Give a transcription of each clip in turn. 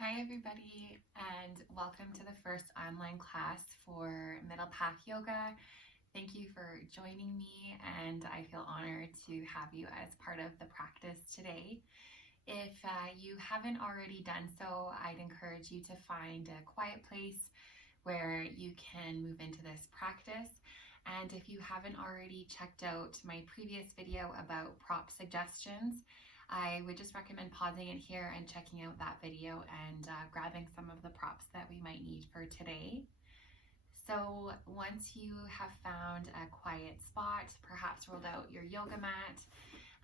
Hi everybody, and welcome to the first online class for Middle Path Yoga. Thank you for joining me, and I feel honored to have you as part of the practice today. If you haven't already done so, I'd encourage you to find a quiet place where you can move into this practice. And if you haven't already checked out my previous video about prop suggestions, I would just recommend pausing it here and checking out that video and grabbing some of the props that we might need for today. So once you have found a quiet spot, perhaps rolled out your yoga mat,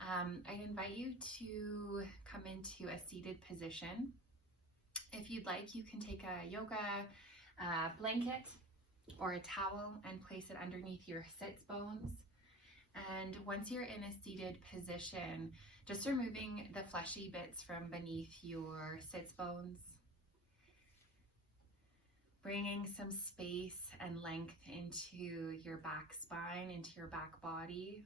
I invite you to come into a seated position. If you'd like, you can take a yoga blanket or a towel and place it underneath your sits bones. And once you're in a seated position, just removing the fleshy bits from beneath your sits bones, bringing some space and length into your back spine, into your back body.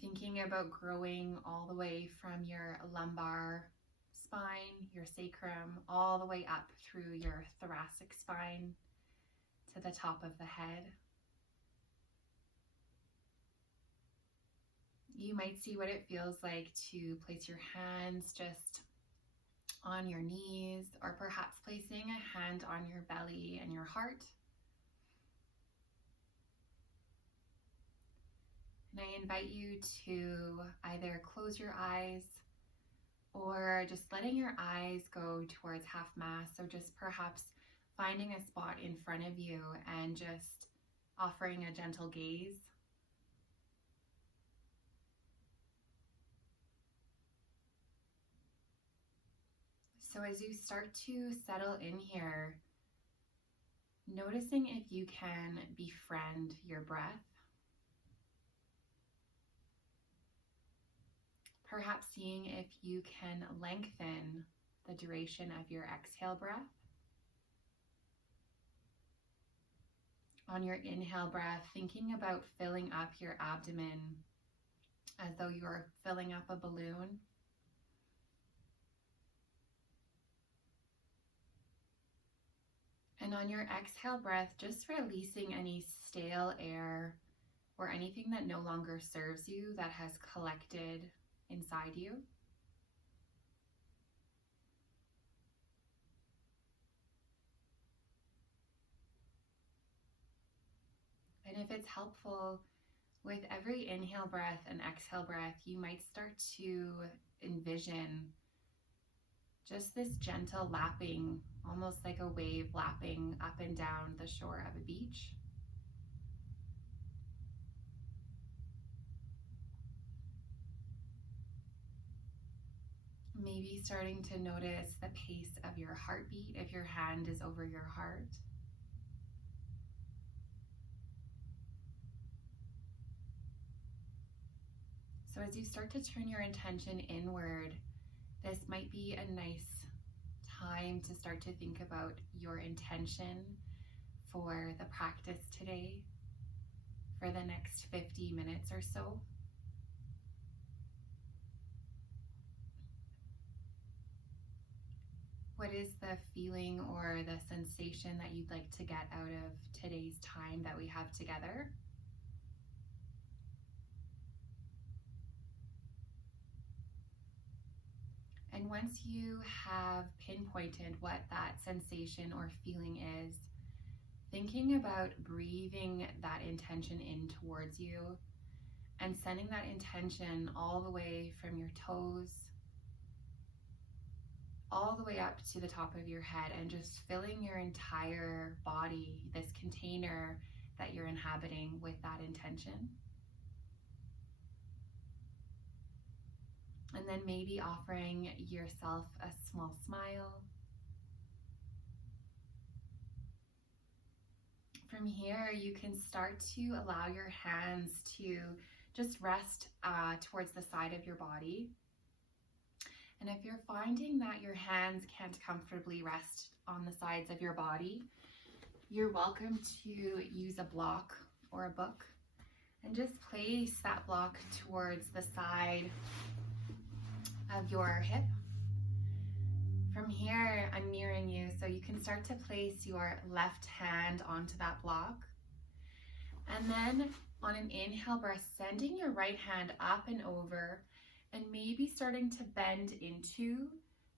Thinking about growing all the way from your lumbar spine, your sacrum, all the way up through your thoracic spine to the top of the head. You might see what it feels like to place your hands just on your knees, or perhaps placing a hand on your belly and your heart. And I invite you to either close your eyes or just letting your eyes go towards half mast, or just perhaps finding a spot in front of you and just offering a gentle gaze. So as you start to settle in here, noticing if you can befriend your breath. Perhaps seeing if you can lengthen the duration of your exhale breath. On your inhale breath, thinking about filling up your abdomen as though you are filling up a balloon. And on your exhale breath, just releasing any stale air or anything that no longer serves you, that has collected inside you. And if it's helpful, with every inhale breath and exhale breath, you might start to envision just this gentle lapping, almost like a wave lapping up and down the shore of a beach. Maybe starting to notice the pace of your heartbeat if your hand is over your heart. So as you start to turn your intention inward, this might be a nice time to start to think about your intention for the practice today, for the next 50 minutes or so. What is the feeling or the sensation that you'd like to get out of today's time that we have together? And once you have pinpointed what that sensation or feeling is, thinking about breathing that intention in towards you and sending that intention all the way from your toes, all the way up to the top of your head, and just filling your entire body, this container that you're inhabiting, with that intention. And then maybe offering yourself a small smile. From here, you can start to allow your hands to just rest towards the side of your body. And if you're finding that your hands can't comfortably rest on the sides of your body, you're welcome to use a block or a book and just place that block towards the side of your hip. From here, I'm mirroring you, so you can start to place your left hand onto that block. And then on an inhale breath, sending your right hand up and over, and maybe starting to bend into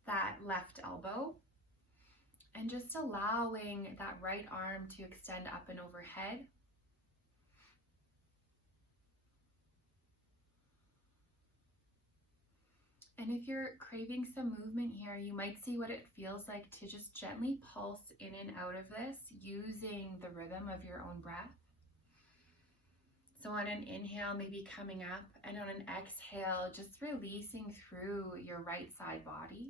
that left elbow. And just allowing that right arm to extend up and overhead. And if you're craving some movement here, you might see what it feels like to just gently pulse in and out of this using the rhythm of your own breath. So on an inhale, maybe coming up, and on an exhale, just releasing through your right side body.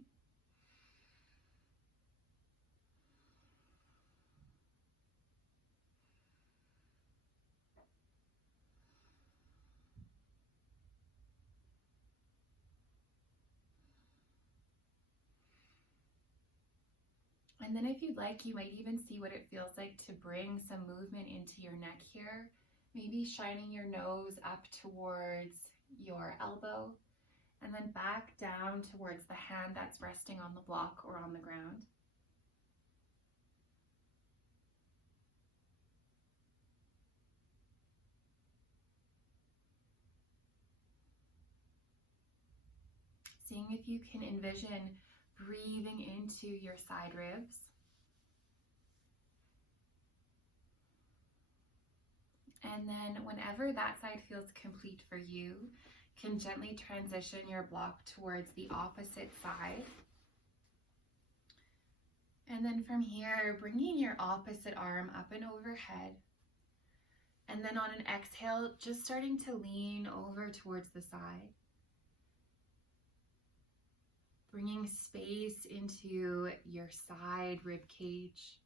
And then if you'd like, you might even see what it feels like to bring some movement into your neck here. Maybe shining your nose up towards your elbow and then back down towards the hand that's resting on the block or on the ground. Seeing if you can envision breathing into your side ribs. And then whenever that side feels complete for you, can gently transition your block towards the opposite side. And then from here, bringing your opposite arm up and overhead. And then on an exhale, just starting to lean over towards the side. Bringing space into your side rib cage.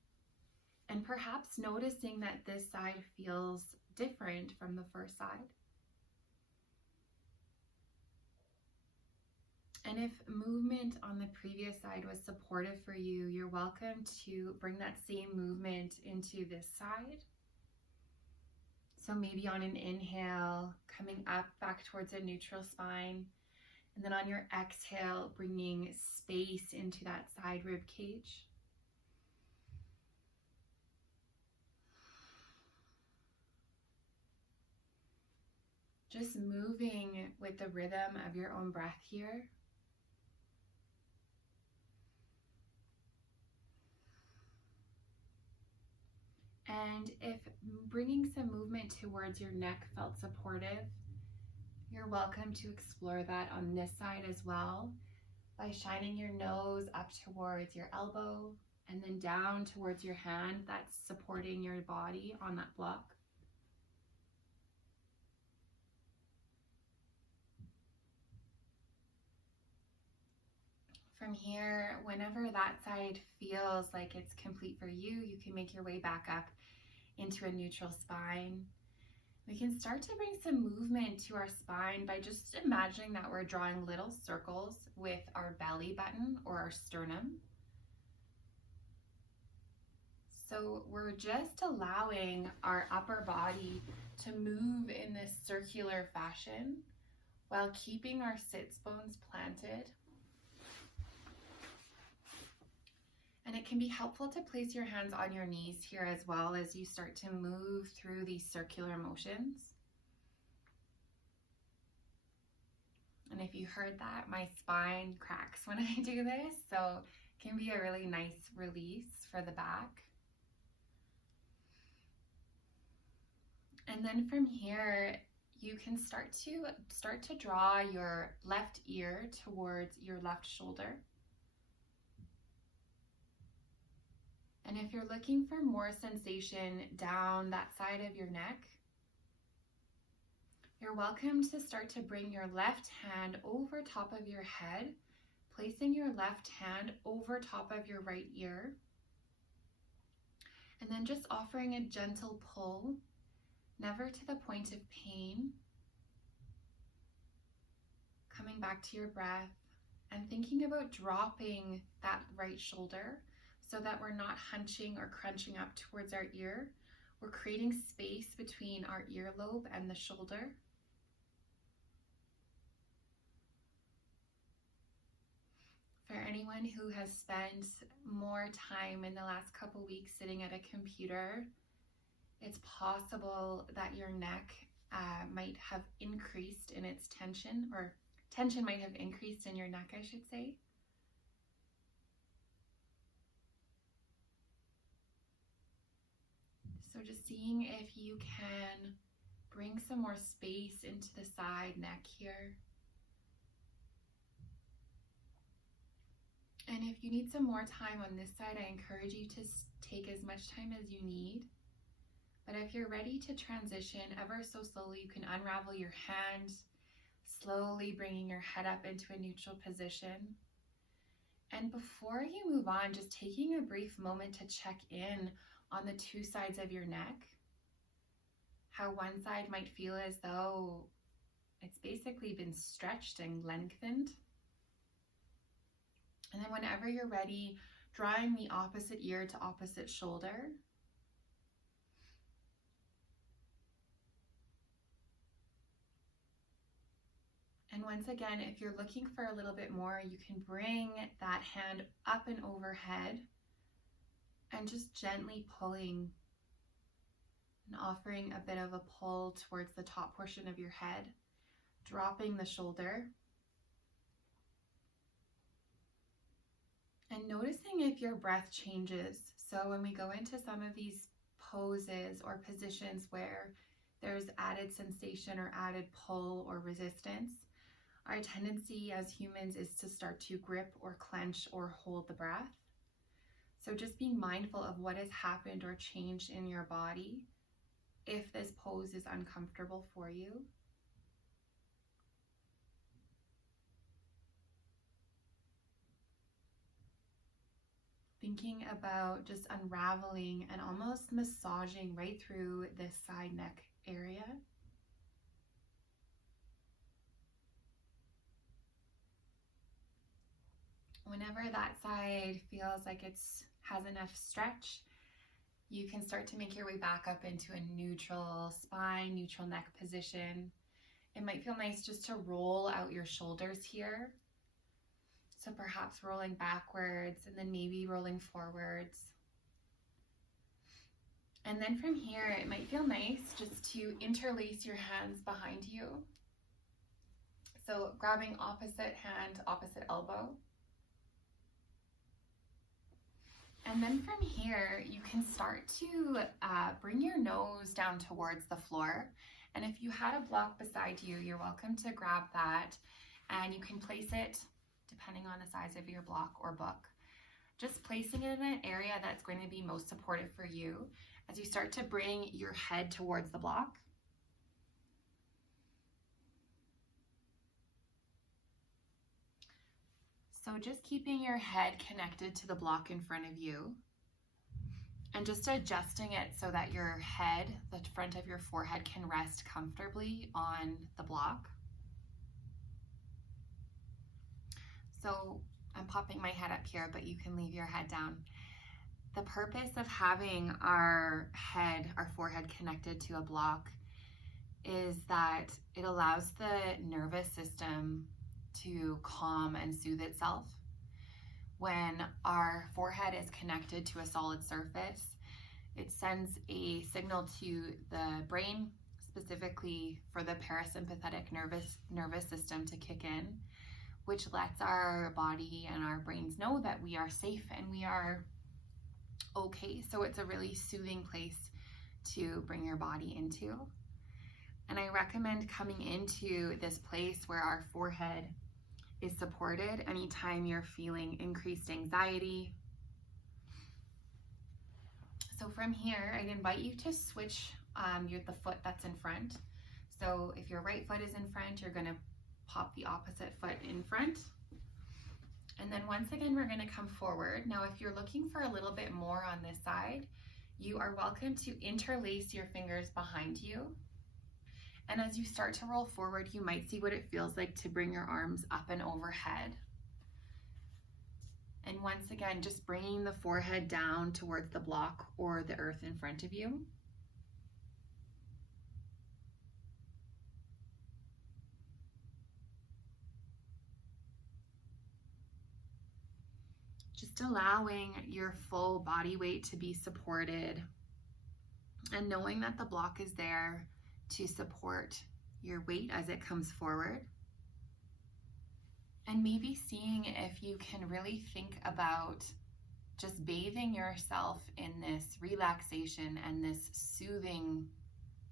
And perhaps noticing that this side feels different from the first side. And if movement on the previous side was supportive for you, you're welcome to bring that same movement into this side. So maybe on an inhale, coming up back towards a neutral spine. And then on your exhale, bringing space into that side rib cage. Just moving with the rhythm of your own breath here. And if bringing some movement towards your neck felt supportive, you're welcome to explore that on this side as well by shining your nose up towards your elbow and then down towards your hand that's supporting your body on that block. From here, whenever that side feels like it's complete for you, you can make your way back up into a neutral spine. We can start to bring some movement to our spine by just imagining that we're drawing little circles with our belly button or our sternum. So we're just allowing our upper body to move in this circular fashion while keeping our sits bones planted. And it can be helpful to place your hands on your knees here as well as you start to move through these circular motions. And if you heard that, my spine cracks when I do this, so it can be a really nice release for the back. And then from here, you can start to draw your left ear towards your left shoulder. And if you're looking for more sensation down that side of your neck, you're welcome to start to bring your left hand over top of your head, placing your left hand over top of your right ear, and then just offering a gentle pull, never to the point of pain. Coming back to your breath and thinking about dropping that right shoulder so that we're not hunching or crunching up towards our ear. We're creating space between our earlobe and the shoulder. anyone who has spent more time in the last couple weeks sitting at a computer, it's possible that your neck might have increased in its tension, or tension might have increased in your neck, I should say. So just seeing if you can bring some more space into the side neck here. And if you need some more time on this side, I encourage you to take as much time as you need. But if you're ready to transition ever so slowly, you can unravel your hand, slowly bringing your head up into a neutral position. And before you move on, just taking a brief moment to check in on the two sides of your neck. How one side might feel as though it's basically been stretched and lengthened. And then whenever you're ready, drawing the opposite ear to opposite shoulder. And once again, if you're looking for a little bit more, you can bring that hand up and overhead and just gently pulling and offering a bit of a pull towards the top portion of your head, dropping the shoulder. And noticing if your breath changes. So when we go into some of these poses or positions where there's added sensation or added pull or resistance, our tendency as humans is to start to grip or clench or hold the breath. So just being mindful of what has happened or changed in your body if this pose is uncomfortable for you. Thinking about just unraveling and almost massaging right through this side neck area. Whenever that side feels like has enough stretch, you can start to make your way back up into a neutral spine, neutral neck position. It might feel nice just to roll out your shoulders here. So perhaps rolling backwards and then maybe rolling forwards. And then from here, it might feel nice just to interlace your hands behind you. So grabbing opposite hand, opposite elbow. And then from here, you can start to bring your nose down towards the floor. And if you had a block beside you, you're welcome to grab that. And you can place it, depending on the size of your block or book, just placing it in an area that's going to be most supportive for you as you start to bring your head towards the block. So just keeping your head connected to the block in front of you and just adjusting it so that your head, the front of your forehead, can rest comfortably on the block. So I'm popping my head up here, but you can leave your head down. The purpose of having our head, our forehead connected to a block is that it allows the nervous system to calm and soothe itself. When our forehead is connected to a solid surface, it sends a signal to the brain, specifically for the parasympathetic nervous system to kick in, which lets our body and our brains know that we are safe and we are okay. So it's a really soothing place to bring your body into. And I recommend coming into this place where our forehead is supported anytime you're feeling increased anxiety. So from here, I'd invite you to switch the foot that's in front. So if your right foot is in front, you're going to pop the opposite foot in front. And then once again, we're going to come forward. Now, if you're looking for a little bit more on this side, you are welcome to interlace your fingers behind you. And as you start to roll forward, you might see what it feels like to bring your arms up and overhead. And once again, just bringing the forehead down towards the block or the earth in front of you. Just allowing your full body weight to be supported and knowing that the block is there to support your weight as it comes forward. And maybe seeing if you can really think about just bathing yourself in this relaxation and this soothing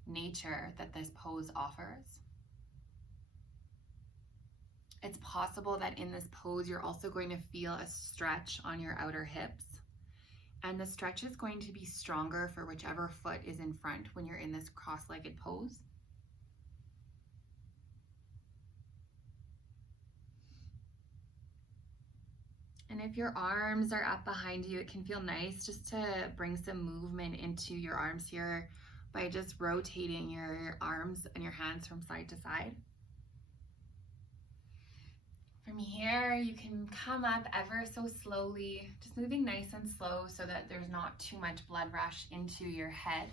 nature that this pose offers. It's possible that in this pose, you're also going to feel a stretch on your outer hips. And the stretch is going to be stronger for whichever foot is in front when you're in this cross-legged pose. And if your arms are up behind you, it can feel nice just to bring some movement into your arms here by just rotating your arms and your hands from side to side. From here, you can come up ever so slowly, just moving nice and slow so that there's not too much blood rush into your head.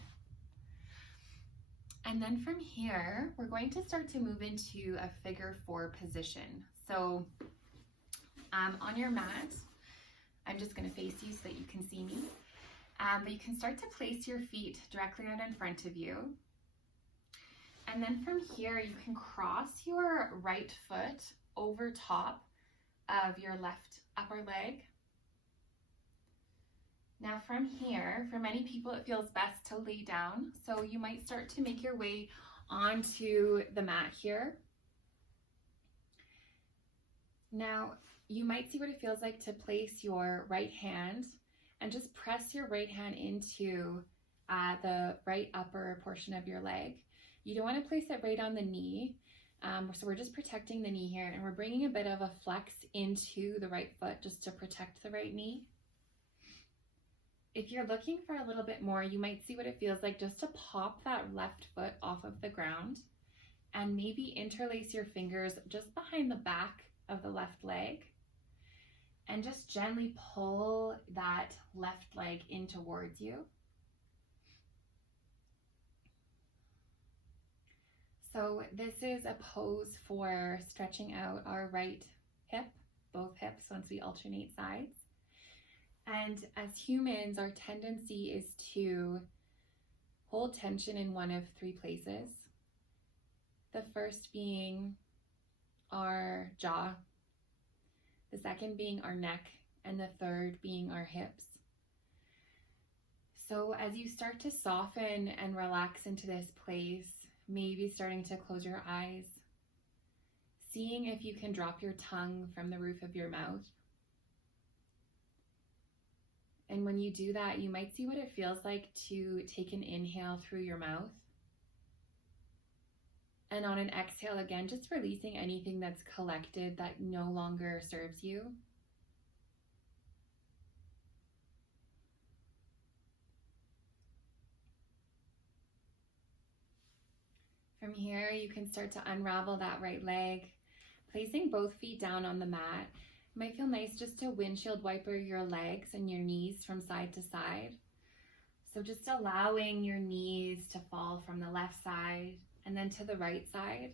And then from here, we're going to start to move into a figure 4 position. So on your mat, I'm just going to face you so that you can see me. But you can start to place your feet directly out in front of you. And then from here, you can cross your right foot over top of your left upper leg. Now from here, for many people, it feels best to lay down. So you might start to make your way onto the mat here. Now, you might see what it feels like to place your right hand and just press your right hand into the right upper portion of your leg. You don't want to place it right on the knee. So we're just protecting the knee here, and we're bringing a bit of a flex into the right foot just to protect the right knee. If you're looking for a little bit more, you might see what it feels like just to pop that left foot off of the ground and maybe interlace your fingers just behind the back of the left leg and just gently pull that left leg in towards you. So this is a pose for stretching out our right hip, both hips once we alternate sides. And as humans, our tendency is to hold tension in one of 3 places. The first being our jaw, the second being our neck, and the third being our hips. So as you start to soften and relax into this place, maybe starting to close your eyes, seeing if you can drop your tongue from the roof of your mouth. And when you do that, you might see what it feels like to take an inhale through your mouth. And on an exhale, again, just releasing anything that's collected that no longer serves you. From here, you can start to unravel that right leg, placing both feet down on the mat. It might feel nice just to windshield wiper your legs and your knees from side to side. So just allowing your knees to fall from the left side and then to the right side.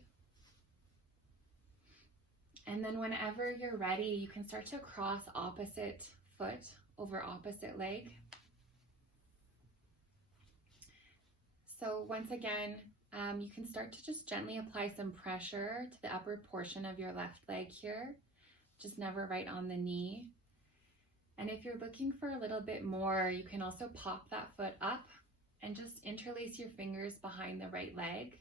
And then whenever you're ready, you can start to cross opposite foot over opposite leg. So once again, you can start to just gently apply some pressure to the upper portion of your left leg here, just never right on the knee. And if you're looking for a little bit more, you can also pop that foot up and just interlace your fingers behind the right leg.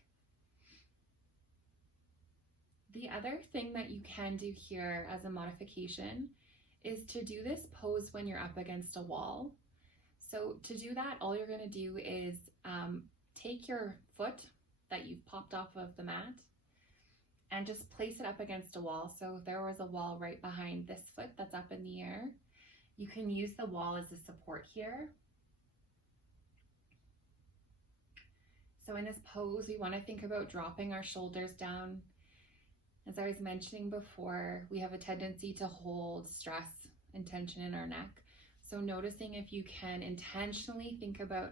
The other thing that you can do here as a modification is to do this pose when you're up against a wall. So to do that, all you're going to do is take your foot that you've popped off of the mat and just place it up against a wall. So if there was a wall right behind this foot that's up in the air, you can use the wall as a support here. So in this pose, we want to think about dropping our shoulders down. As I was mentioning before, we have a tendency to hold stress and tension in our neck. So noticing if you can intentionally think about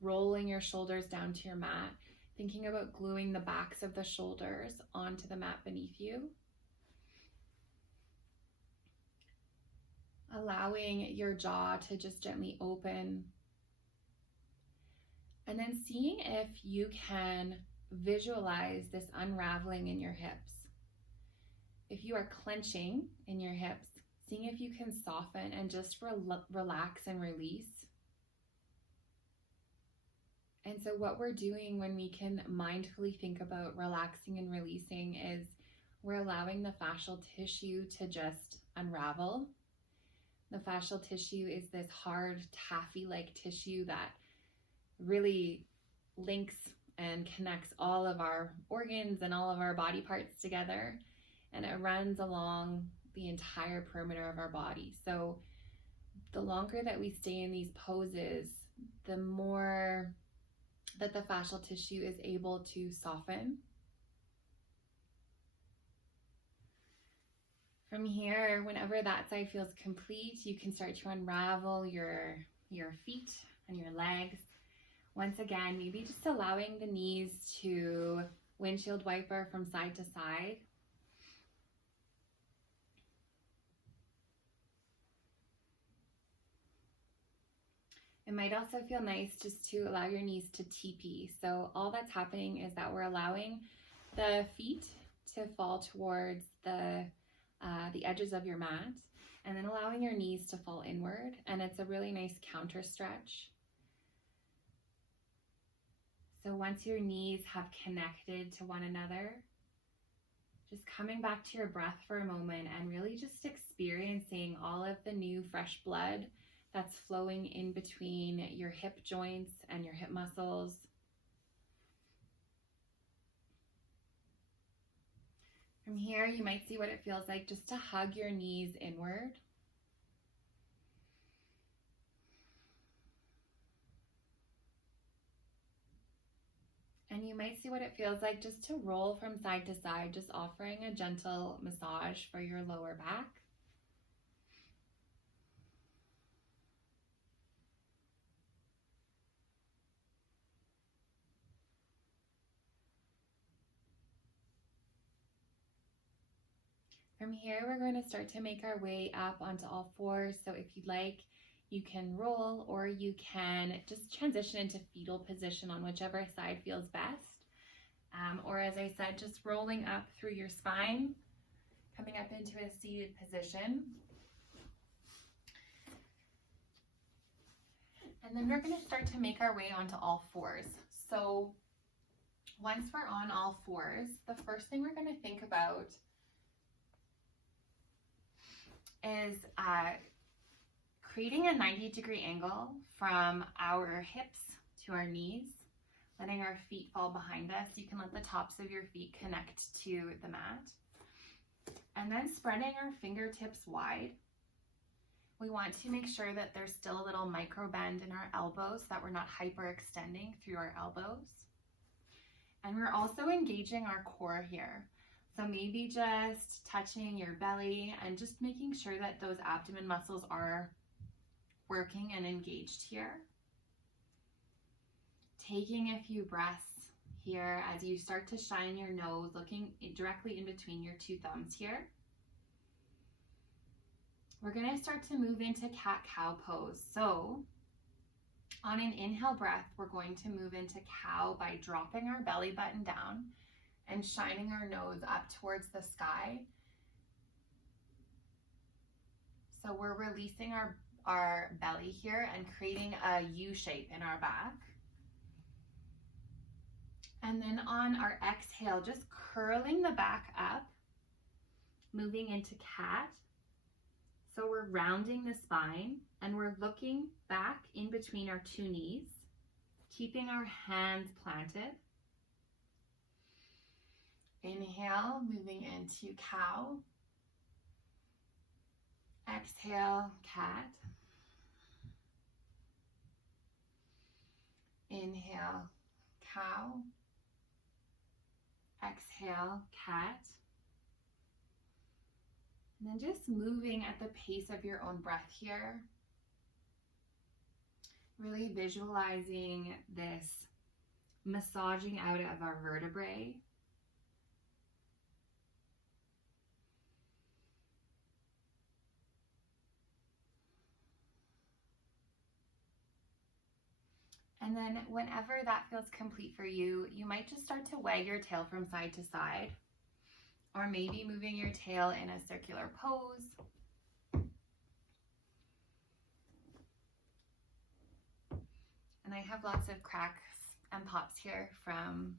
rolling your shoulders down to your mat, thinking about gluing the backs of the shoulders onto the mat beneath you. allowing your jaw to just gently open. And then seeing if you can visualize this unraveling in your hips. If you are clenching in your hips, seeing if you can soften and just relax and release. And so what we're doing when we can mindfully think about relaxing and releasing is we're allowing the fascial tissue to just unravel. The fascial tissue is this hard, taffy-like tissue that really links and connects all of our organs and all of our body parts together. And it runs along the entire perimeter of our body. So the longer that we stay in these poses, the more that the fascial tissue is able to soften. From here, whenever that side feels complete, you can start to unravel your feet and your legs. Once again, maybe just allowing the knees to windshield wiper from side to side. It might also feel nice just to allow your knees to teepee. So all that's happening is that we're allowing the feet to fall towards the edges of your mat, and then allowing your knees to fall inward. And it's a really nice counter stretch. So once your knees have connected to one another, just coming back to your breath for a moment and really just experiencing all of the new fresh blood that's flowing in between your hip joints and your hip muscles. From here, you might see what it feels like just to hug your knees inward. And you might see what it feels like just to roll from side to side, just offering a gentle massage for your lower back. From here, we're going to start to make our way up onto all fours. So if you'd like, you can roll, or you can just transition into fetal position on whichever side feels best. Or as I said, just rolling up through your spine, coming up into a seated position. And then we're going to start to make our way onto all fours. So once we're on all fours, the first thing we're going to think about is creating a 90-degree angle from our hips to our knees, letting our feet fall behind us. You can let the tops of your feet connect to the mat. And then spreading our fingertips wide. We want to make sure that there's still a little micro bend in our elbows, so that we're not hyperextending through our elbows. And we're also engaging our core here. So maybe just touching your belly and just making sure that those abdomen muscles are working and engaged here. Taking a few breaths here as you start to shine your nose, looking directly in between your two thumbs here. We're going to start to move into cat-cow pose. So on an inhale breath, we're going to move into cow by dropping our belly button down and shining our nose up towards the sky. So we're releasing our belly here and creating a U shape in our back. And then on our exhale, just curling the back up, moving into cat. So we're rounding the spine and we're looking back in between our two knees, keeping our hands planted. Inhale, moving into cow. Exhale, cat. Inhale, cow. Exhale, cat. And then just moving at the pace of your own breath here. Really visualizing this massaging out of our vertebrae. And then whenever that feels complete for you, you might just start to wag your tail from side to side, or maybe moving your tail in a circular pose. And I have lots of cracks and pops here from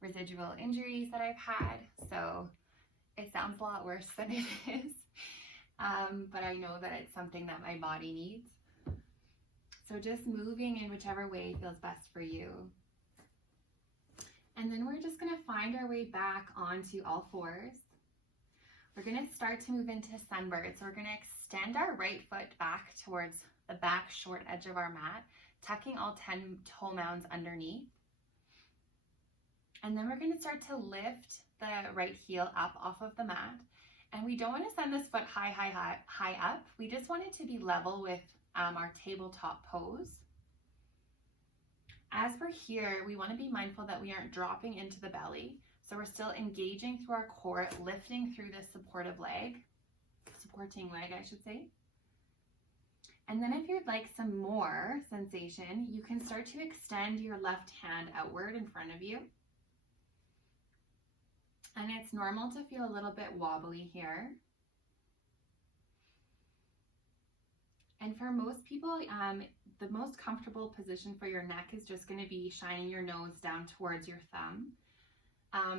residual injuries that I've had, so it sounds a lot worse than it is, but I know that it's something that my body needs. So just moving in whichever way feels best for you. And then we're just going to find our way back onto all fours. We're going to start to move into sunbird. So we're going to extend our right foot back towards the back short edge of our mat, tucking all 10 toe mounds underneath. And then we're going to start to lift the right heel up off of the mat. And we don't want to send this foot high up. We just want it to be level with our tabletop pose. As we're here, we want to be mindful that we aren't dropping into the belly. So we're still engaging through our core, lifting through this supporting leg, I should say. And then if you'd like some more sensation, you can start to extend your left hand outward in front of you. And it's normal to feel a little bit wobbly here. And for most people, the most comfortable position for your neck is just going to be shining your nose down towards your thumb,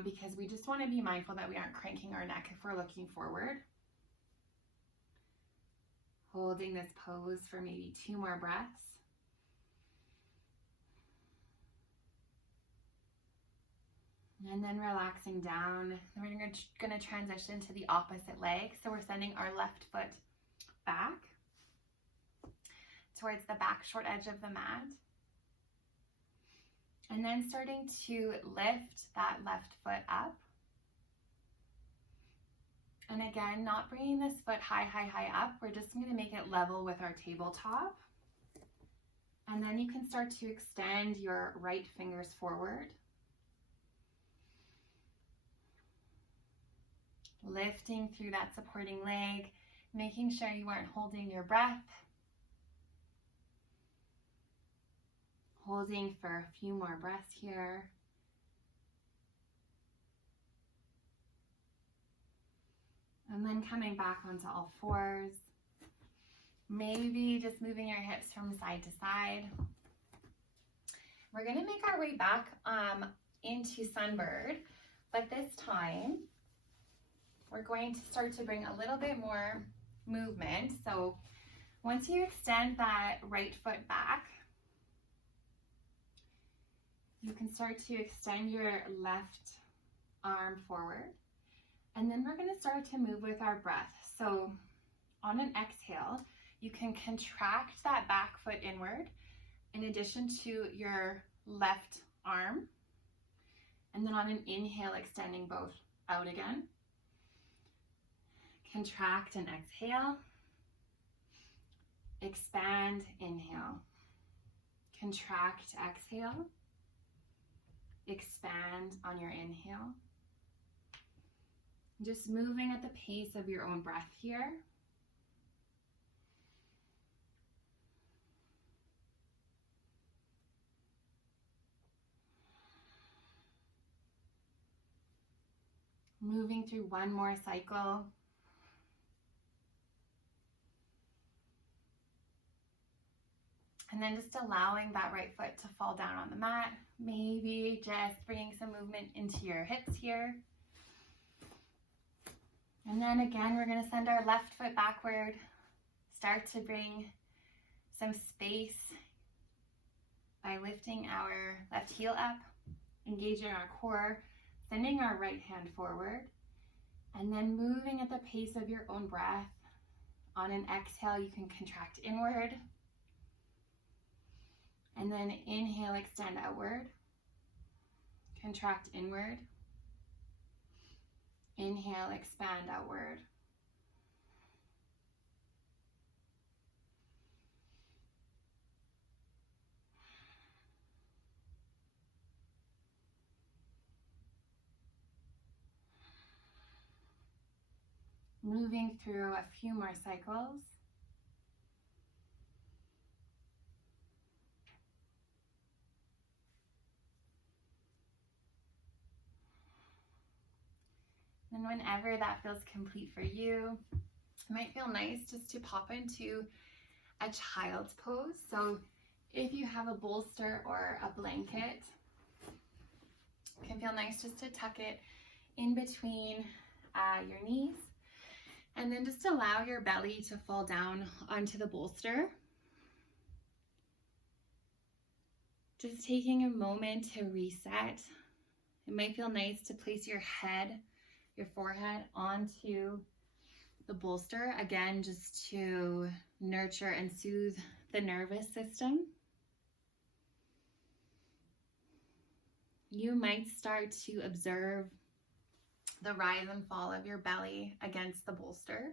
because we just want to be mindful that we aren't cranking our neck if we're looking forward. Holding this pose for maybe 2 more breaths. And then relaxing down. Then we're going to transition to the opposite leg. So we're sending our left foot back towards the back short edge of the mat. And then starting to lift that left foot up. And again, not bringing this foot high up. We're just going to make it level with our tabletop. And then you can start to extend your right fingers forward. Lifting through that supporting leg, making sure you aren't holding your breath. Holding for a few more breaths here. And then coming back onto all fours. Maybe just moving your hips from side to side. We're going to make our way back into sunbird, but this time we're going to start to bring a little bit more movement. So once you extend that right foot back, you can start to extend your left arm forward. And then we're going to start to move with our breath. So on an exhale, you can contract that back foot inward in addition to your left arm. And then on an inhale, extending both out again. Contract and exhale. Expand, inhale. Contract, exhale. Expand on your inhale. Just moving at the pace of your own breath here. Moving through one more cycle. And then just allowing that right foot to fall down on the mat. Maybe just bringing some movement into your hips here. And then again, we're going to send our left foot backward. Start to bring some space by lifting our left heel up, engaging our core, sending our right hand forward, and then moving at the pace of your own breath. On an exhale, you can contract inward. And then inhale, extend outward. Contract inward. Inhale, expand outward. Moving through a few more cycles. And whenever that feels complete for you, it might feel nice just to pop into a child's pose. So if you have a bolster or a blanket, it can feel nice just to tuck it in between your knees, and then just allow your belly to fall down onto the bolster. Just taking a moment to reset. It might feel nice to place your head, your forehead onto the bolster, again, just to nurture and soothe the nervous system. You might start to observe the rise and fall of your belly against the bolster.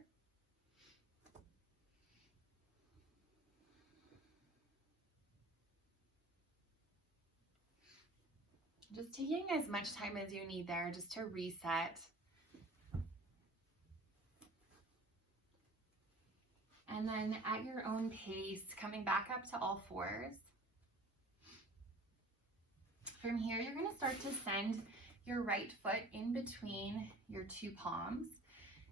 Just taking as much time as you need there just to reset. And then at your own pace, coming back up to all fours. From here, you're going to start to send your right foot in between your two palms.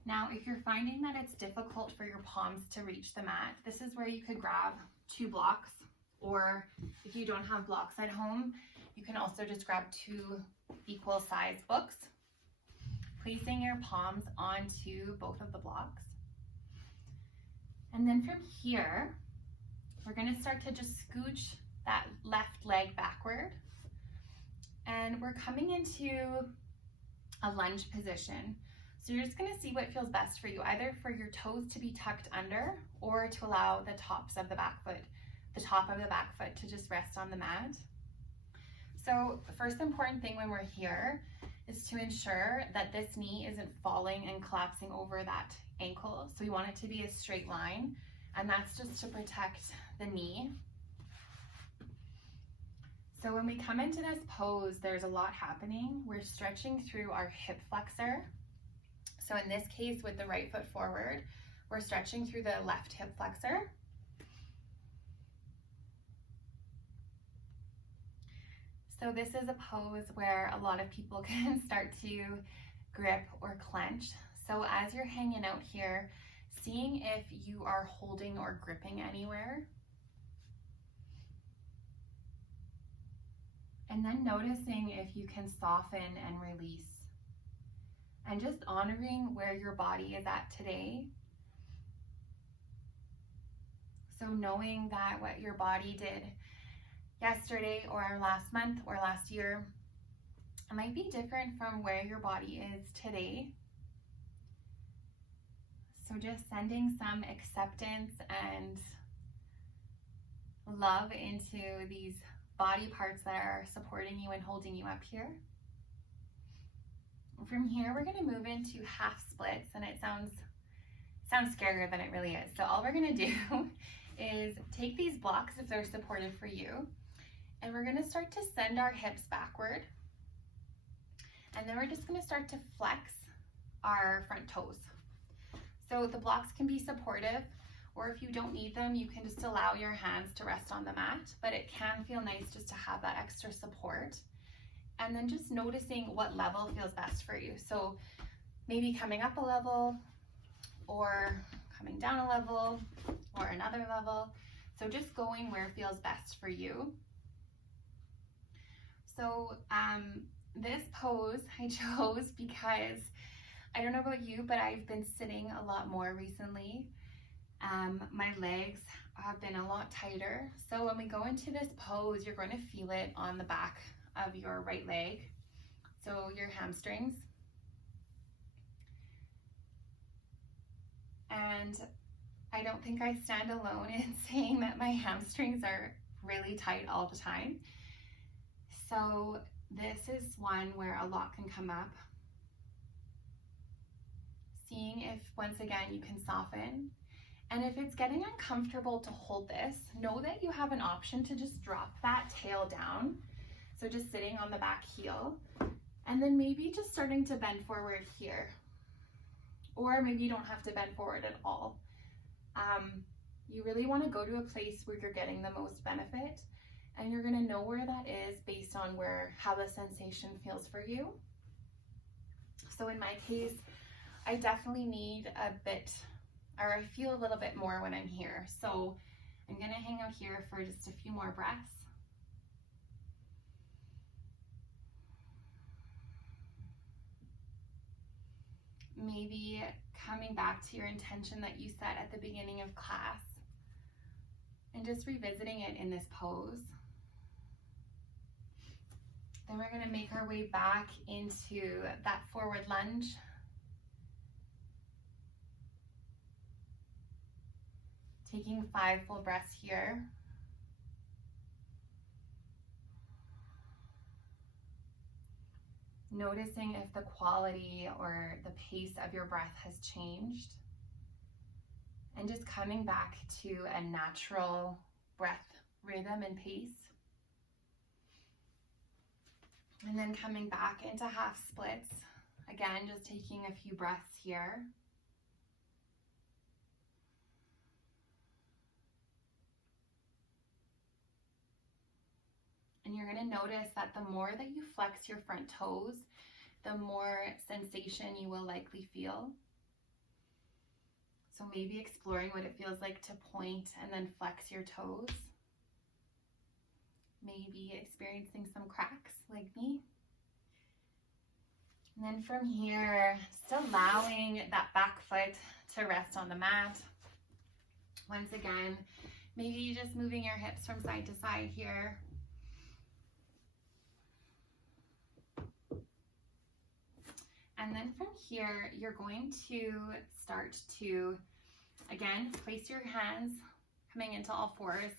Now, if you're finding that it's difficult for your palms to reach the mat, this is where you could grab 2 blocks, or if you don't have blocks at home, you can also just grab 2 equal sized books, placing your palms onto both of the blocks. And then from here, we're going to start to just scooch that left leg backward. And we're coming into a lunge position. So you're just going to see what feels best for you, either for your toes to be tucked under or to allow the top of the back foot to just rest on the mat. So the first important thing when we're here is to ensure that this knee isn't falling and collapsing over that ankle. So we want it to be a straight line, and that's just to protect the knee. So when we come into this pose, there's a lot happening. We're stretching through our hip flexor. So in this case, with the right foot forward, we're stretching through the left hip flexor. So this is a pose where a lot of people can start to grip or clench. So as you're hanging out here, seeing if you are holding or gripping anywhere. And then noticing if you can soften and release. And just honoring where your body is at today. So knowing that what your body did yesterday or last month or last year might be different from where your body is today. So just sending some acceptance and love into these body parts that are supporting you and holding you up here. From here, we're going to move into half splits, and it sounds scarier than it really is. So all we're going to do is take these blocks if they're supportive for you, and we're going to start to send our hips backward, and then we're just going to start to flex our front toes. So the blocks can be supportive, or if you don't need them, you can just allow your hands to rest on the mat, but it can feel nice just to have that extra support. And then just noticing what level feels best for you. So maybe coming up a level, or coming down a level, or another level. So just going where feels best for you. So this pose I chose because, I don't know about you, but I've been sitting a lot more recently. My legs have been a lot tighter. So when we go into this pose, you're going to feel it on the back of your right leg, so your hamstrings. And I don't think I stand alone in saying that my hamstrings are really tight all the time. So this is one where a lot can come up. Seeing if, once again, you can soften. And if it's getting uncomfortable to hold this, know that you have an option to just drop that tail down. So just sitting on the back heel, and then maybe just starting to bend forward here. Or maybe you don't have to bend forward at all. You really want to go to a place where you're getting the most benefit, and you're going to know where that is based on how the sensation feels for you. So in my case, I definitely need a bit, or I feel a little bit more when I'm here. So I'm gonna hang out here for just a few more breaths. Maybe coming back to your intention that you set at the beginning of class and just revisiting it in this pose. Then we're going to make our way back into that forward lunge. Taking 5 full breaths here. Noticing if the quality or the pace of your breath has changed. And just coming back to a natural breath rhythm and pace. And then coming back into half splits. Again, just taking a few breaths here. And you're going to notice that the more that you flex your front toes, the more sensation you will likely feel. So maybe exploring what it feels like to point and then flex your toes. Maybe experiencing some cracks like me. And then from here, just allowing that back foot to rest on the mat. Once again, maybe just moving your hips from side to side here. And then from here, you're going to start to, again, place your hands coming into all fours.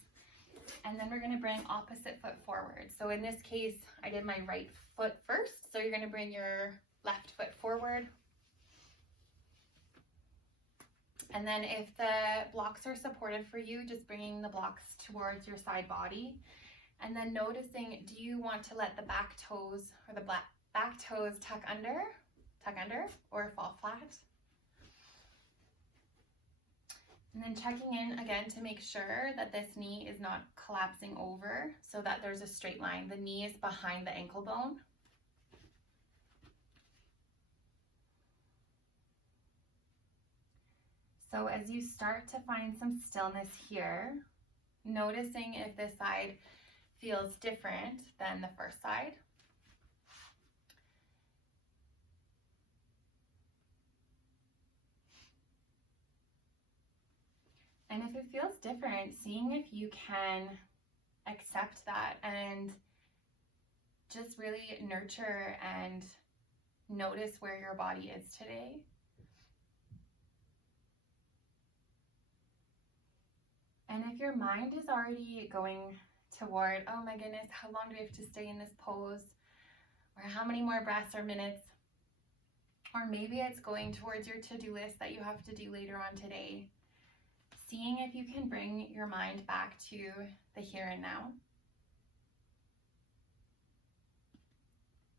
And then we're going to bring opposite foot forward. So in this case, I did my right foot first. So you're going to bring your left foot forward. And then if the blocks are supported for you, just bringing the blocks towards your side body. And then noticing, do you want to let the back toes or the back toes tuck under or fall flat? And then checking in again to make sure that this knee is not collapsing over so that there's a straight line. The knee is behind the ankle bone. So as you start to find some stillness here, noticing if this side feels different than the first side. And if it feels different, seeing if you can accept that and just really nurture and notice where your body is today. And if your mind is already going toward, oh my goodness, how long do we have to stay in this pose? Or how many more breaths or minutes? Or maybe it's going towards your to-do list that you have to do later on today. Seeing if you can bring your mind back to the here and now.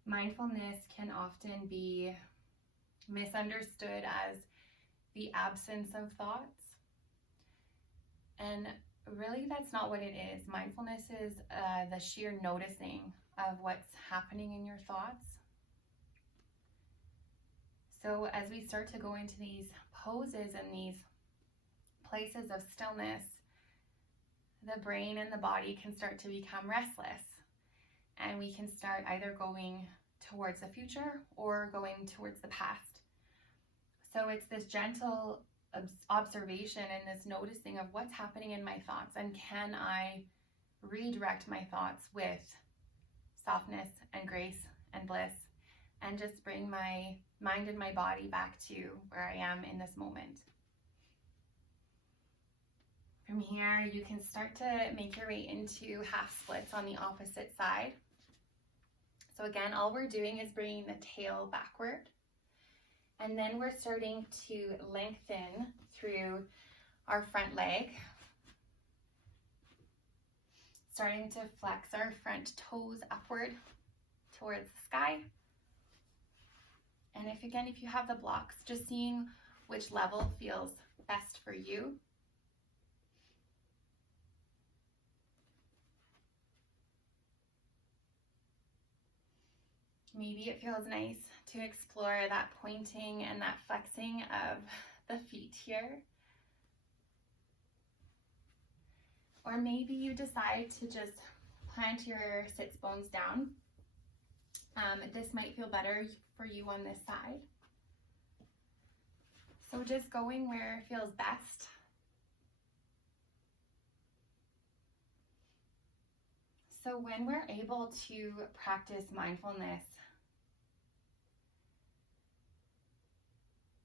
Mindfulness can often be misunderstood as the absence of thoughts. And really that's not what it is. Mindfulness is the sheer noticing of what's happening in your thoughts. So as we start to go into these poses and these places of stillness, the brain and the body can start to become restless, and we can start either going towards the future or going towards the past. So it's this gentle observation and this noticing of what's happening in my thoughts, and can I redirect my thoughts with softness and grace and bliss, and just bring my mind and my body back to where I am in this moment. From here, you can start to make your way into half splits on the opposite side. So again, all we're doing is bringing the tail backward. And then we're starting to lengthen through our front leg. Starting to flex our front toes upward towards the sky. And if you have the blocks, just seeing which level feels best for you. Maybe it feels nice to explore that pointing and that flexing of the feet here. Or maybe you decide to just plant your sits bones down. This might feel better for you on this side. So just going where it feels best. So when we're able to practice mindfulness,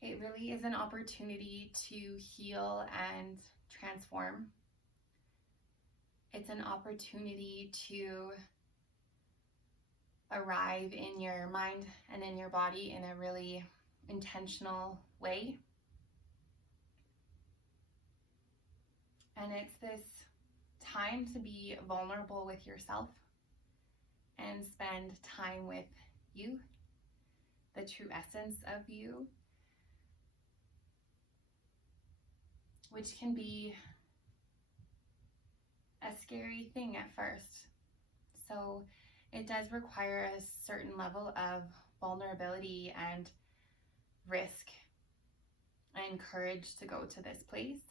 it really is an opportunity to heal and transform. It's an opportunity to arrive in your mind and in your body in a really intentional way. And it's this time to be vulnerable with yourself and spend time with you, the true essence of you, which can be a scary thing at first. So it does require a certain level of vulnerability and risk and courage to go to this place.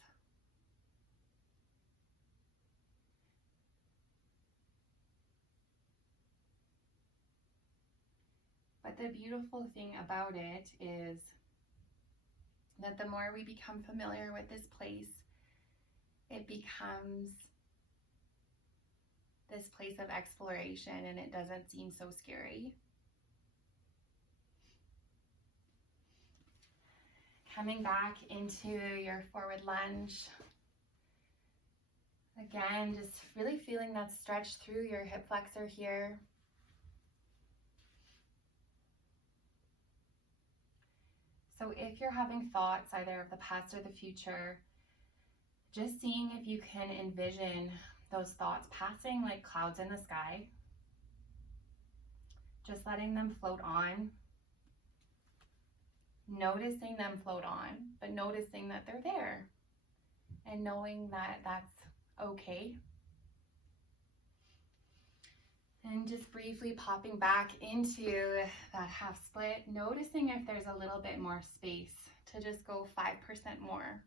But the beautiful thing about it is that the more we become familiar with this place, it becomes this place of exploration, and it doesn't seem so scary. Coming back into your forward lunge. Again, just really feeling that stretch through your hip flexor here. So if you're having thoughts either of the past or the future, just seeing if you can envision those thoughts passing like clouds in the sky. Just letting them float on. Noticing them float on, but noticing that they're there. And knowing that that's okay. And just briefly popping back into that half split, noticing if there's a little bit more space to just go 5% more.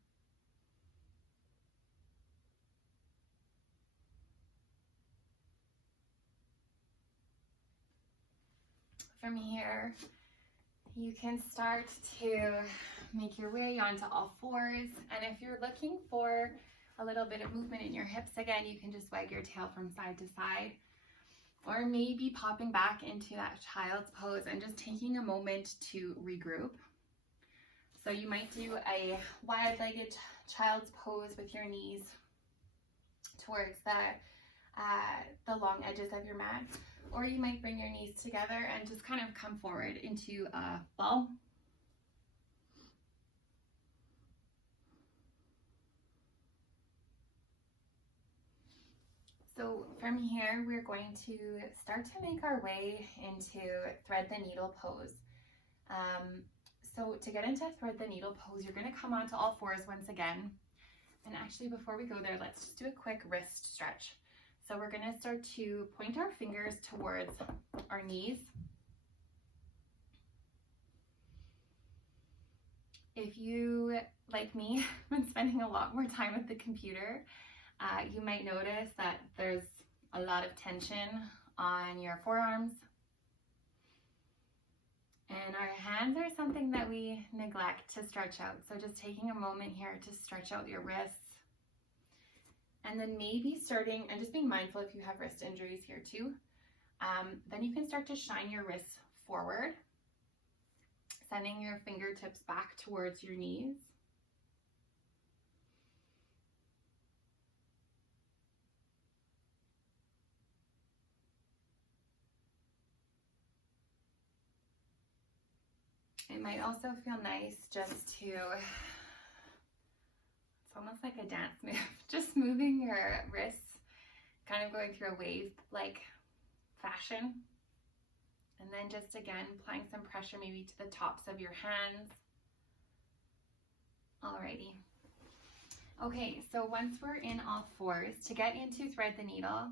From here, you can start to make your way onto all fours. And if you're looking for a little bit of movement in your hips again, you can just wag your tail from side to side. Or maybe popping back into that child's pose and just taking a moment to regroup. So you might do a wide-legged child's pose with your knees towards the long edges of your mat. Or you might bring your knees together and just kind of come forward into a ball. So from here, we're going to start to make our way into thread the needle pose. So to get into thread the needle pose, you're going to come onto all fours once again. And actually, before we go there, let's just do a quick wrist stretch. So we're going to start to point our fingers towards our knees. If you, like me, have been spending a lot more time at the computer, you might notice that there's a lot of tension on your forearms. And our hands are something that we neglect to stretch out. So just taking a moment here to stretch out your wrists. And then maybe starting, and just being mindful if you have wrist injuries here too, then you can start to shine your wrists forward, sending your fingertips back towards your knees. It might also feel nice just to, it's almost like a dance move, just moving your wrists, kind of going through a wave-like fashion. And then just again, applying some pressure maybe to the tops of your hands. Alrighty. Okay, so once we're in all fours, to get into thread the needle,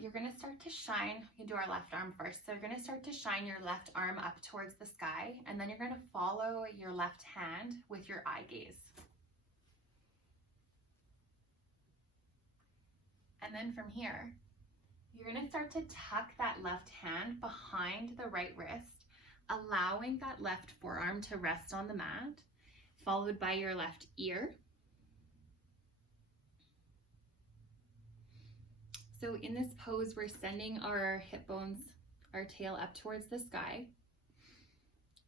You're going to start to shine, you do our left arm first. So you're going to start to shine your left arm up towards the sky, and then you're going to follow your left hand with your eye gaze. And then from here, you're going to start to tuck that left hand behind the right wrist, allowing that left forearm to rest on the mat, followed by your left ear. So in this pose, we're sending our hip bones, our tail up towards the sky.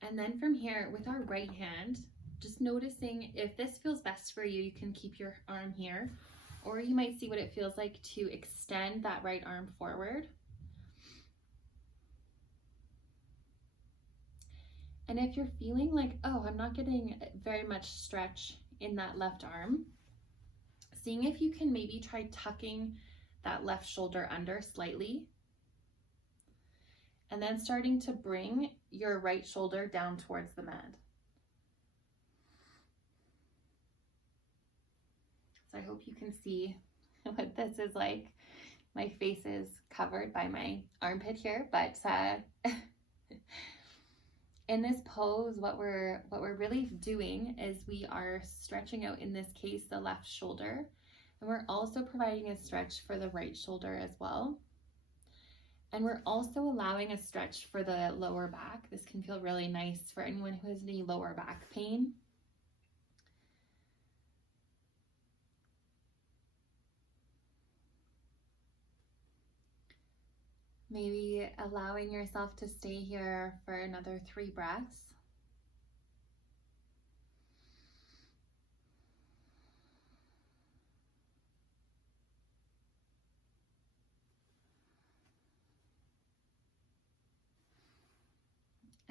And then from here, with our right hand, just noticing if this feels best for you, you can keep your arm here, or you might see what it feels like to extend that right arm forward. And if you're feeling like, oh, I'm not getting very much stretch in that left arm, seeing if you can maybe try tucking that left shoulder under slightly, and then starting to bring your right shoulder down towards the mat. So I hope you can see what this is like. My face is covered by my armpit here, but in this pose, what we're really doing is we are stretching out, in this case, the left shoulder. And we're also providing a stretch for the right shoulder as well. And we're also allowing a stretch for the lower back. This can feel really nice for anyone who has any lower back pain. Maybe allowing yourself to stay here for another 3 breaths.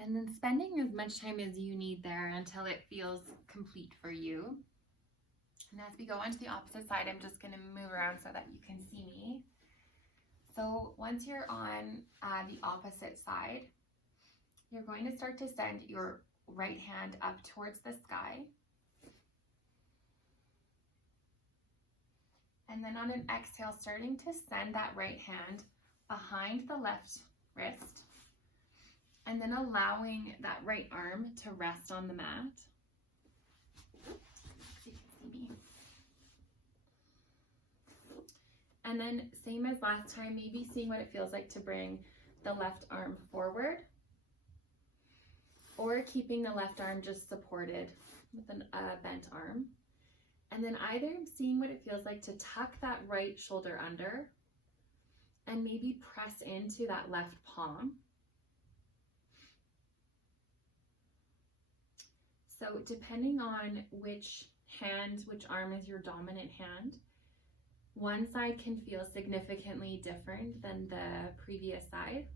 And then spending as much time as you need there until it feels complete for you. And as we go on to the opposite side, I'm just going to move around so that you can see me. So once you're on the opposite side, you're going to start to send your right hand up towards the sky. And then on an exhale, starting to send that right hand behind the left wrist, and then allowing that right arm to rest on the mat. So you can see me. And then same as last time, maybe seeing what it feels like to bring the left arm forward, or keeping the left arm just supported with a bent arm. And then either seeing what it feels like to tuck that right shoulder under and maybe press into that left palm. So depending on which arm is your dominant hand, one side can feel significantly different than the previous side.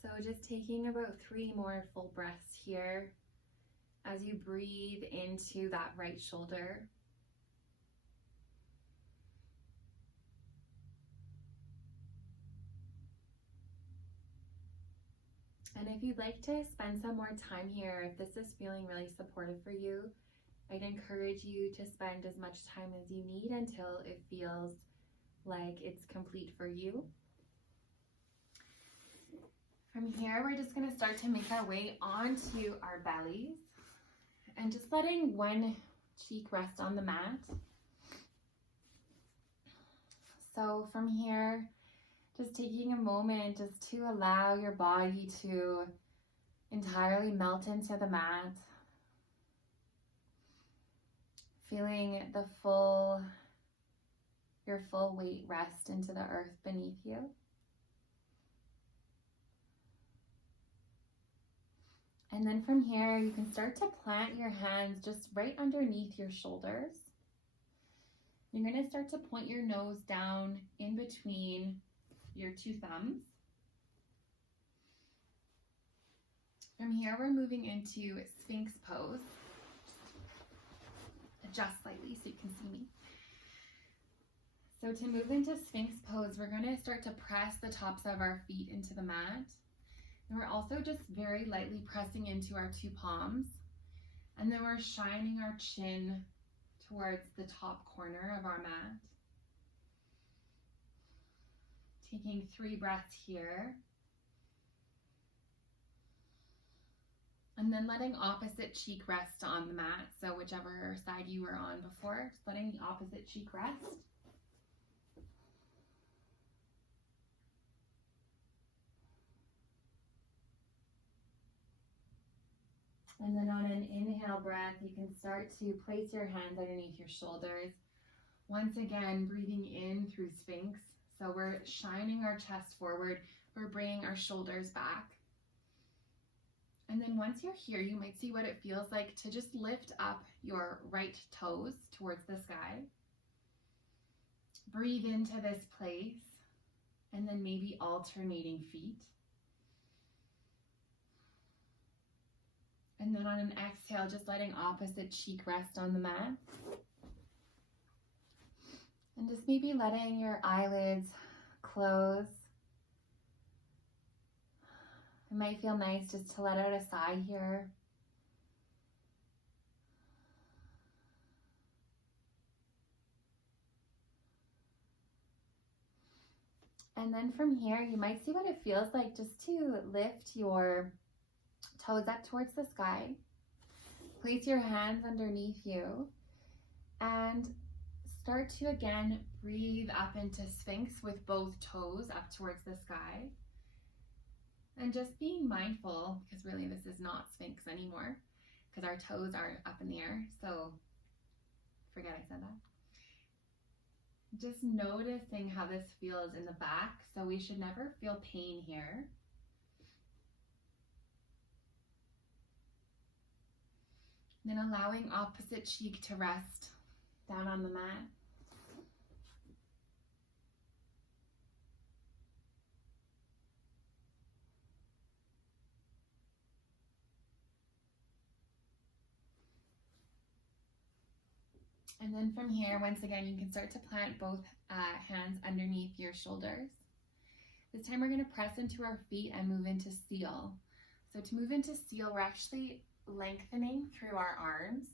So just taking about 3 more full breaths here as you breathe into that right shoulder. And if you'd like to spend some more time here, if this is feeling really supportive for you, I'd encourage you to spend as much time as you need until it feels like it's complete for you. From here, we're just going to start to make our way onto our bellies and just letting one cheek rest on the mat. So from here, just taking a moment just to allow your body to entirely melt into the mat. Feeling your full weight rest into the earth beneath you. And then from here, you can start to plant your hands just right underneath your shoulders. You're going to start to point your nose down in between your 2 thumbs. From here, we're moving into Sphinx Pose. Adjust slightly so you can see me. So to move into Sphinx Pose, we're going to start to press the tops of our feet into the mat. And we're also just very lightly pressing into our two palms. And then we're shining our chin towards the top corner of our mat. Taking 3 breaths here. And then letting opposite cheek rest on the mat. So whichever side you were on before, just letting the opposite cheek rest. And then on an inhale breath, you can start to place your hands underneath your shoulders. Once again, breathing in through Sphinx. So we're shining our chest forward. We're bringing our shoulders back. And then once you're here, you might see what it feels like to just lift up your right toes towards the sky. Breathe into this place, and then maybe alternating feet. And then on an exhale, just letting opposite cheek rest on the mat. And just maybe letting your eyelids close. It might feel nice just to let out a sigh here. And then from here, you might see what it feels like just to lift your toes up towards the sky. Place your hands underneath you and start to again breathe up into Sphinx with both toes up towards the sky. And just being mindful, because really this is not Sphinx anymore, because our toes aren't up in the air, so forget I said that. Just noticing how this feels in the back, so we should never feel pain here. Then allowing opposite cheek to rest down on the mat. And then from here, once again, you can start to plant both hands underneath your shoulders. This time we're going to press into our feet and move into seal. So to move into seal, we're actually lengthening through our arms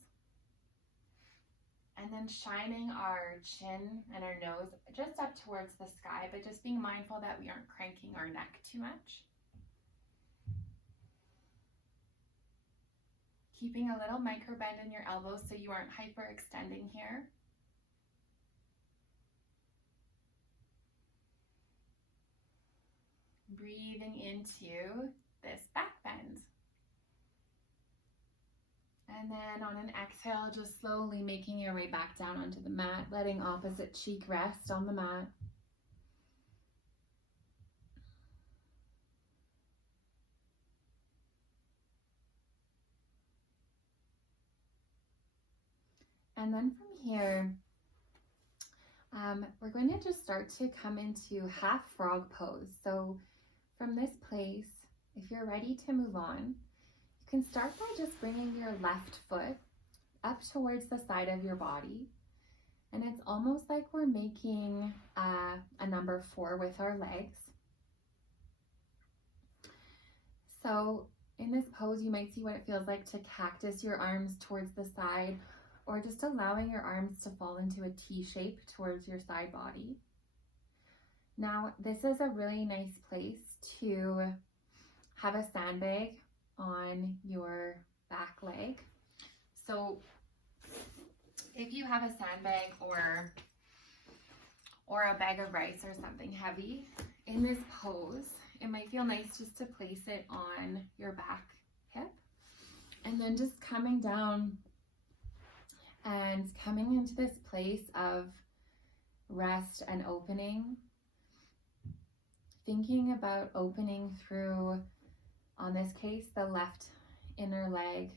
and then shining our chin and our nose just up towards the sky, but just being mindful that we aren't cranking our neck too much. Keeping a little micro bend in your elbows so you aren't hyperextending here. Breathing into this back bend. And then on an exhale, just slowly making your way back down onto the mat, letting opposite cheek rest on the mat. And then from here, we're going to just start to come into half frog pose. So from this place, if you're ready to move on, you can start by just bringing your left foot up towards the side of your body. And it's almost like we're making a number 4 with our legs. So in this pose, you might see what it feels like to cactus your arms towards the side, or just allowing your arms to fall into a T shape towards your side body. Now, this is a really nice place to have a sandbag on your back leg. So if you have a sandbag or a bag of rice or something heavy, in this pose, it might feel nice just to place it on your back hip and then just coming down and coming into this place of rest and opening, thinking about opening through, on this case, the left inner leg.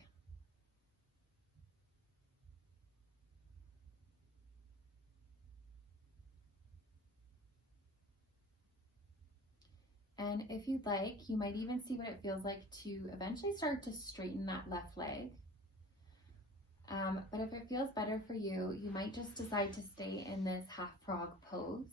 And if you'd like, you might even see what it feels like to eventually start to straighten that left leg. But if it feels better for you, you might just decide to stay in this half frog pose.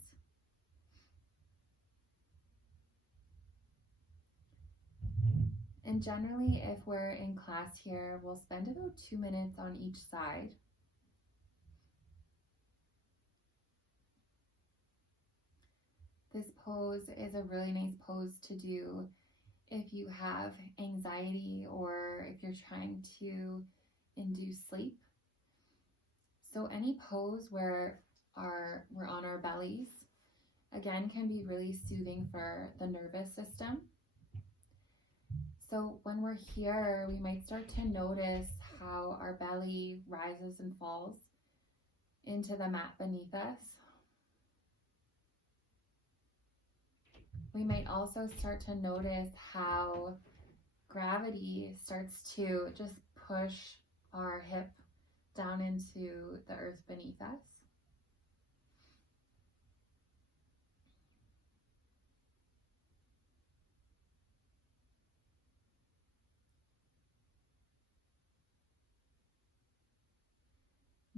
And generally, if we're in class here, we'll spend about 2 minutes on each side. This pose is a really nice pose to do if you have anxiety or if you're trying to induce sleep. So any pose where we're on our bellies, again, can be really soothing for the nervous system. So when we're here, we might start to notice how our belly rises and falls into the mat beneath us. We might also start to notice how gravity starts to just push our hip down into the earth beneath us.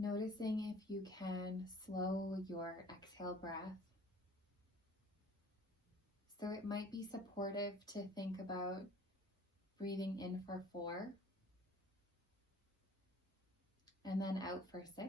Noticing if you can slow your exhale breath. So it might be supportive to think about breathing in for 4 and then out for 6.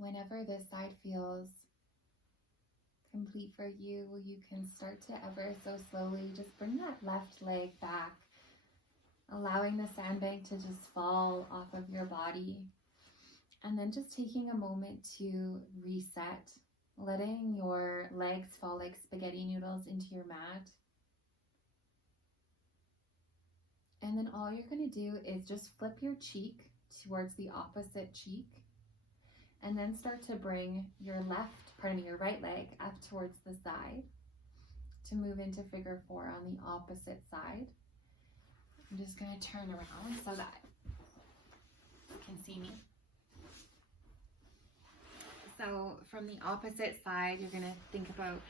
Whenever this side feels complete for you, you can start to ever so slowly just bring that left leg back, allowing the sandbag to just fall off of your body. And then just taking a moment to reset, letting your legs fall like spaghetti noodles into your mat. And then all you're going to do is just flip your cheek towards the opposite cheek. And then start to bring your right leg up towards the side to move into figure 4 on the opposite side. I'm just going to turn around so that you can see me. So from the opposite side, you're going to think about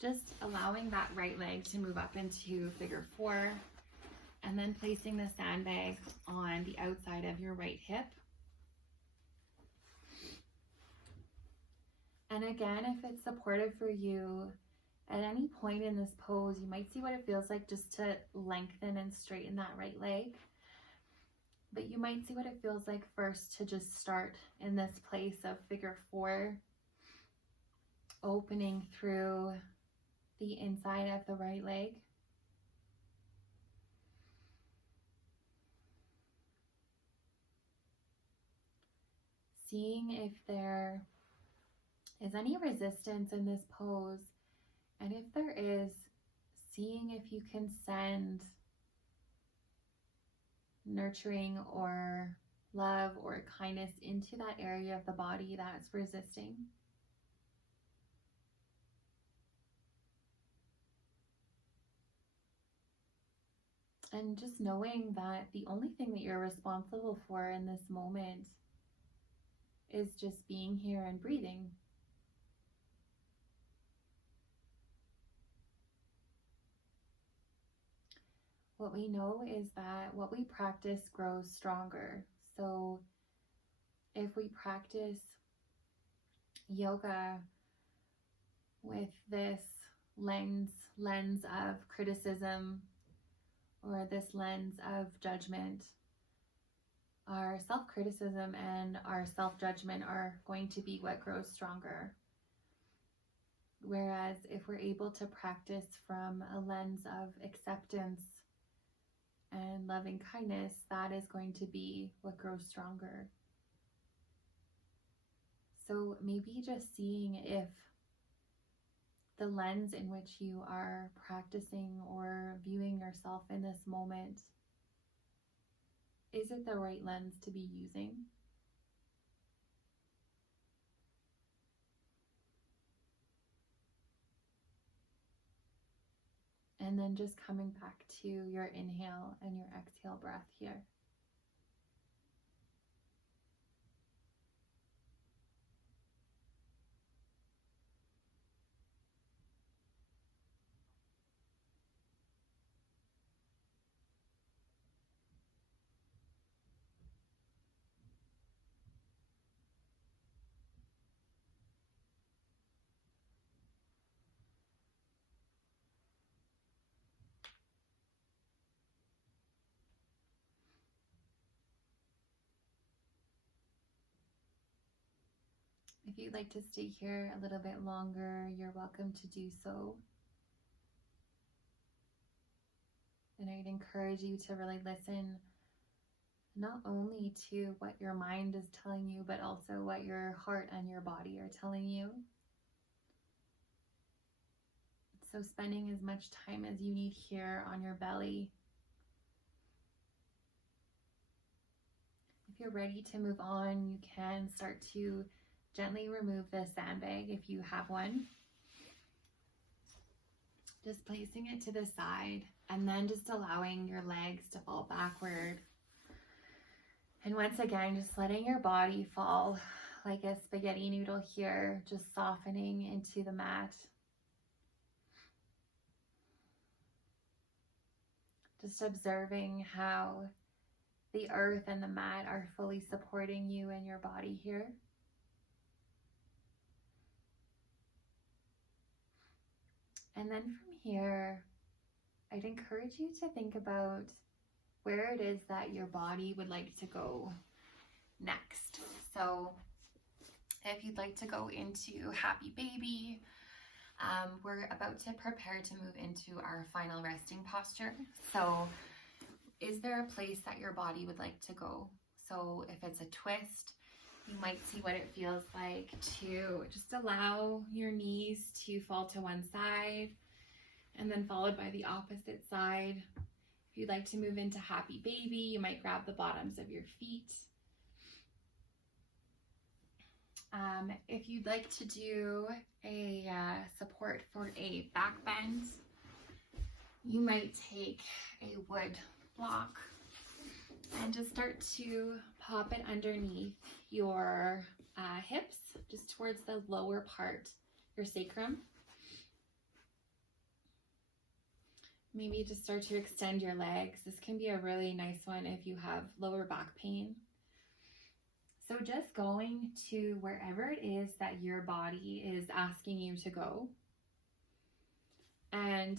just allowing that right leg to move up into figure 4 and then placing the sandbag on the outside of your right hip. And again, if it's supportive for you, at any point in this pose, you might see what it feels like just to lengthen and straighten that right leg. But you might see what it feels like first to just start in this place of figure 4, opening through the inside of the right leg. Seeing if there is any resistance in this pose, and if there is, seeing if you can send nurturing or love or kindness into that area of the body that's resisting. And just knowing that the only thing that you're responsible for in this moment is just being here and breathing. What we know is that what we practice grows stronger. So if we practice yoga with this lens of criticism or this lens of judgment, our self-criticism and our self-judgment are going to be what grows stronger. Whereas if we're able to practice from a lens of acceptance and loving kindness, that is going to be what grows stronger. So maybe just seeing if the lens in which you are practicing or viewing yourself in this moment, is it the right lens to be using? And then just coming back to your inhale and your exhale breath here. If you'd like to stay here a little bit longer, you're welcome to do so. And I'd encourage you to really listen not only to what your mind is telling you, but also what your heart and your body are telling you. So spending as much time as you need here on your belly. If you're ready to move on, you can start to gently remove the sandbag if you have one. Just placing it to the side and then just allowing your legs to fall backward. And once again, just letting your body fall like a spaghetti noodle here, just softening into the mat. Just observing how the earth and the mat are fully supporting you and your body here. And then from here, I'd encourage you to think about where it is that your body would like to go next. So if you'd like to go into happy baby, we're about to prepare to move into our final resting posture. So is there a place that your body would like to go? So if it's a twist, you might see what it feels like to just allow your knees to fall to one side and then followed by the opposite side. If you'd like to move into happy baby, you might grab the bottoms of your feet. If you'd like to do a support for a back bend, you might take a wood block and just start to pop it underneath your hips, just towards the lower part, your sacrum. Maybe just start to extend your legs. This can be a really nice one if you have lower back pain. So just going to wherever it is that your body is asking you to go and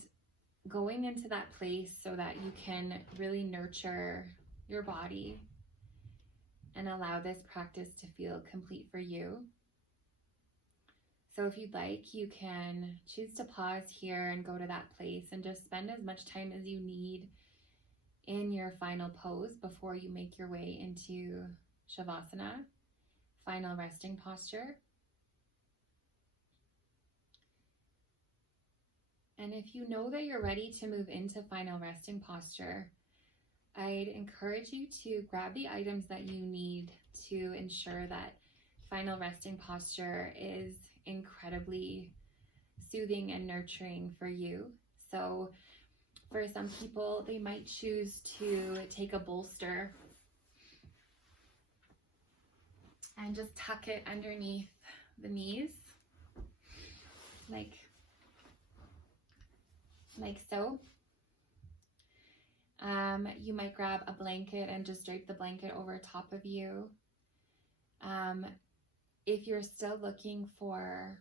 going into that place so that you can really nurture your body and allow this practice to feel complete for you. So if you'd like, you can choose to pause here and go to that place and just spend as much time as you need in your final pose before you make your way into Shavasana, final resting posture. And if you know that you're ready to move into final resting posture, I'd encourage you to grab the items that you need to ensure that final resting posture is incredibly soothing and nurturing for you. So for some people, they might choose to take a bolster and just tuck it underneath the knees, like so. You might grab a blanket and just drape the blanket over top of you. If you're still looking for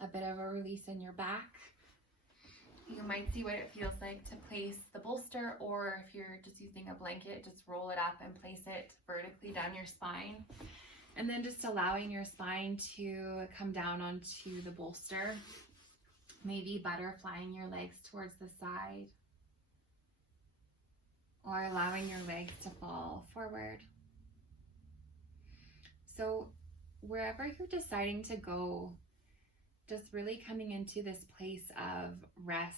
a bit of a release in your back, you might see what it feels like to place the bolster, or if you're just using a blanket, just roll it up and place it vertically down your spine. And then just allowing your spine to come down onto the bolster, maybe butterflying your legs towards the side, or allowing your legs to fall forward. So wherever you're deciding to go, just really coming into this place of rest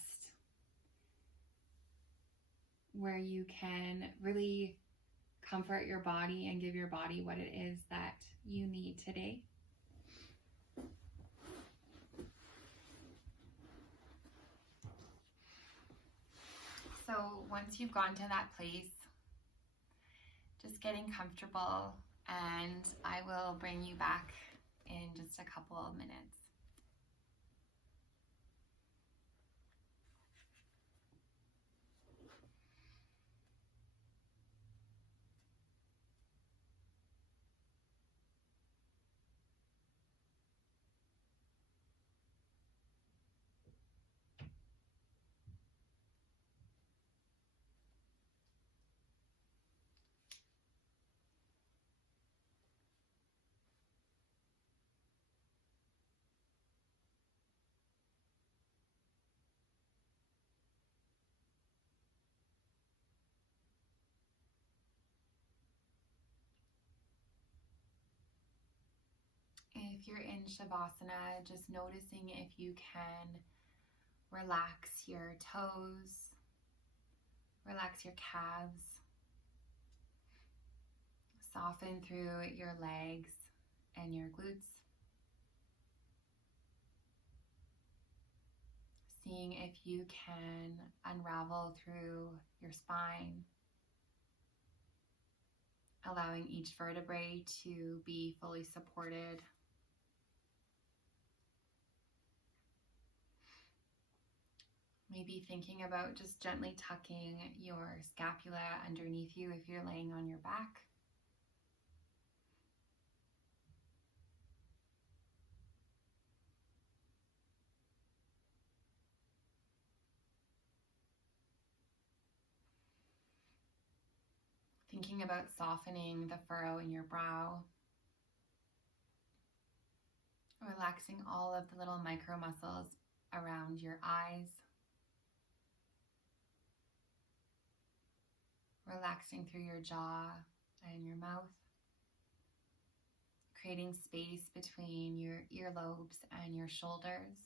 where you can really comfort your body and give your body what it is that you need today. So once you've gone to that place, just getting comfortable, and I will bring you back in just a couple of minutes. If you're in Shavasana, just noticing if you can relax your toes, relax your calves, soften through your legs and your glutes. Seeing if you can unravel through your spine, allowing each vertebrae to be fully supported. Maybe thinking about just gently tucking your scapula underneath you if you're laying on your back. Thinking about softening the furrow in your brow. Relaxing all of the little micro muscles around your eyes. Relaxing through your jaw and your mouth. Creating space between your earlobes and your shoulders.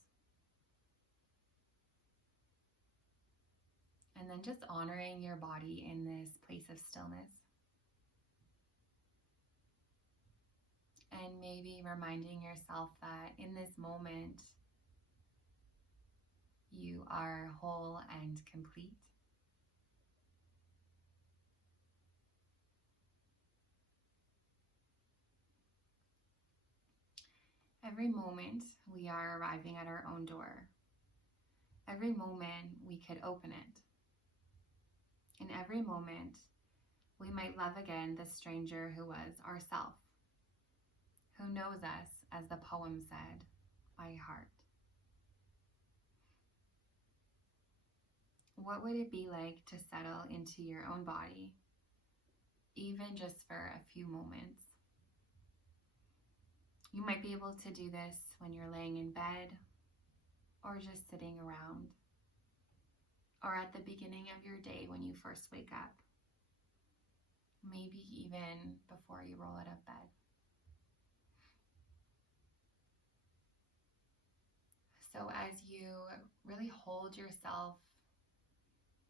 And then just honoring your body in this place of stillness. And maybe reminding yourself that in this moment, you are whole and complete. Every moment, we are arriving at our own door. Every moment, we could open it. In every moment, we might love again the stranger who was ourself, who knows us, as the poem said, by heart. What would it be like to settle into your own body, even just for a few moments? You might be able to do this when you're laying in bed, or just sitting around, or at the beginning of your day when you first wake up, maybe even before you roll out of bed. So as you really hold yourself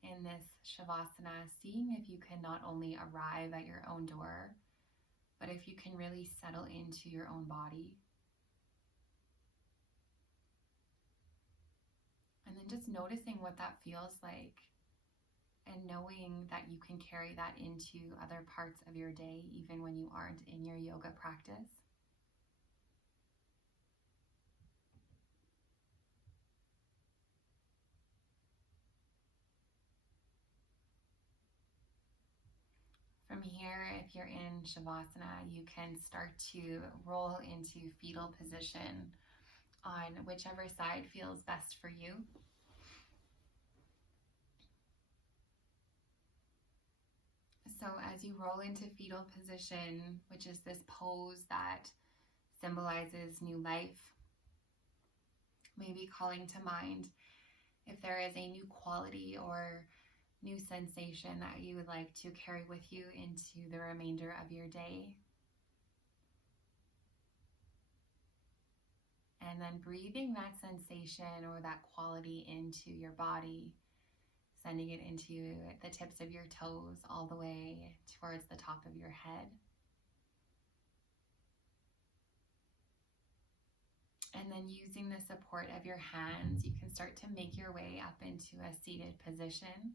in this Shavasana, seeing if you can not only arrive at your own door, but if you can really settle into your own body. And then just noticing what that feels like and knowing that you can carry that into other parts of your day, even when you aren't in your yoga practice. From here, if you're in Shavasana, you can start to roll into fetal position on whichever side feels best for you. So as you roll into fetal position, which is this pose that symbolizes new life, maybe calling to mind if there is a new quality or new sensation that you would like to carry with you into the remainder of your day. And then breathing that sensation or that quality into your body, sending it into the tips of your toes all the way towards the top of your head. And then using the support of your hands, you can start to make your way up into a seated position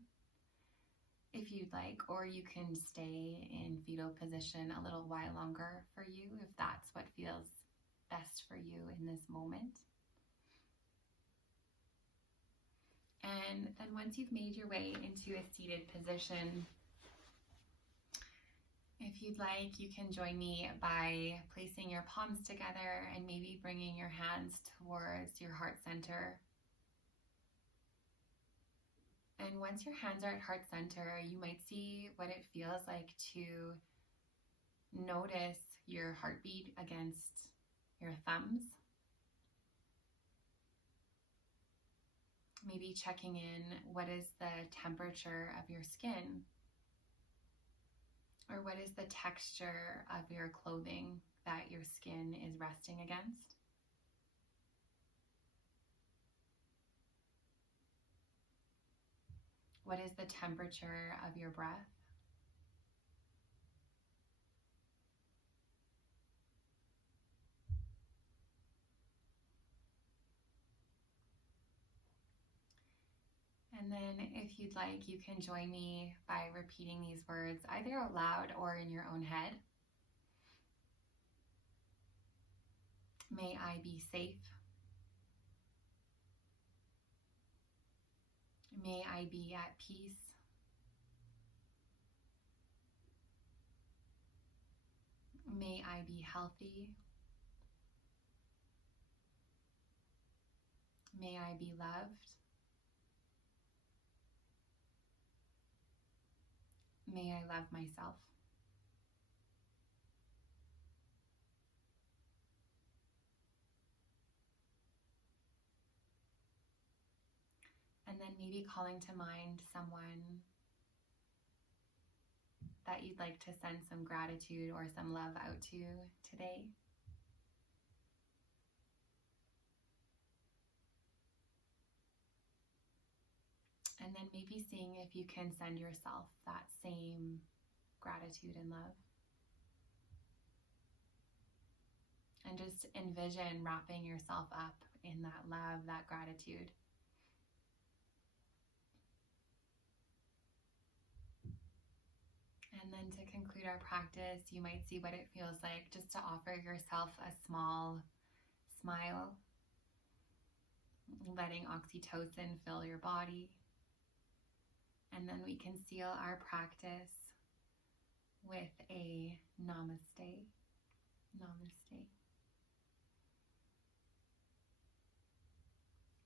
if you'd like, or you can stay in fetal position a little while longer for you if that's what feels best for you in this moment. And then once you've made your way into a seated position, if you'd like, you can join me by placing your palms together and maybe bringing your hands towards your heart center. And once your hands are at heart center, you might see what it feels like to notice your heartbeat against your thumbs. Maybe checking in, what is the temperature of your skin? Or what is the texture of your clothing that your skin is resting against. What is the temperature of your breath? And then if you'd like, you can join me by repeating these words either out loud or in your own head. May I be safe. May I be at peace. May I be healthy. May I be loved. May I love myself. And then maybe calling to mind someone that you'd like to send some gratitude or some love out to today. And then maybe seeing if you can send yourself that same gratitude and love. And just envision wrapping yourself up in that love, that gratitude. And then to conclude our practice, you might see what it feels like just to offer yourself a small smile, letting oxytocin fill your body. And then we can seal our practice with a namaste. Namaste.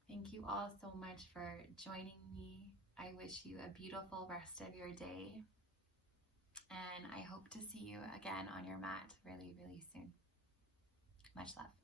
Thank you all so much for joining me. I wish you a beautiful rest of your day. And I hope to see you again on your mat really, really soon. Much love.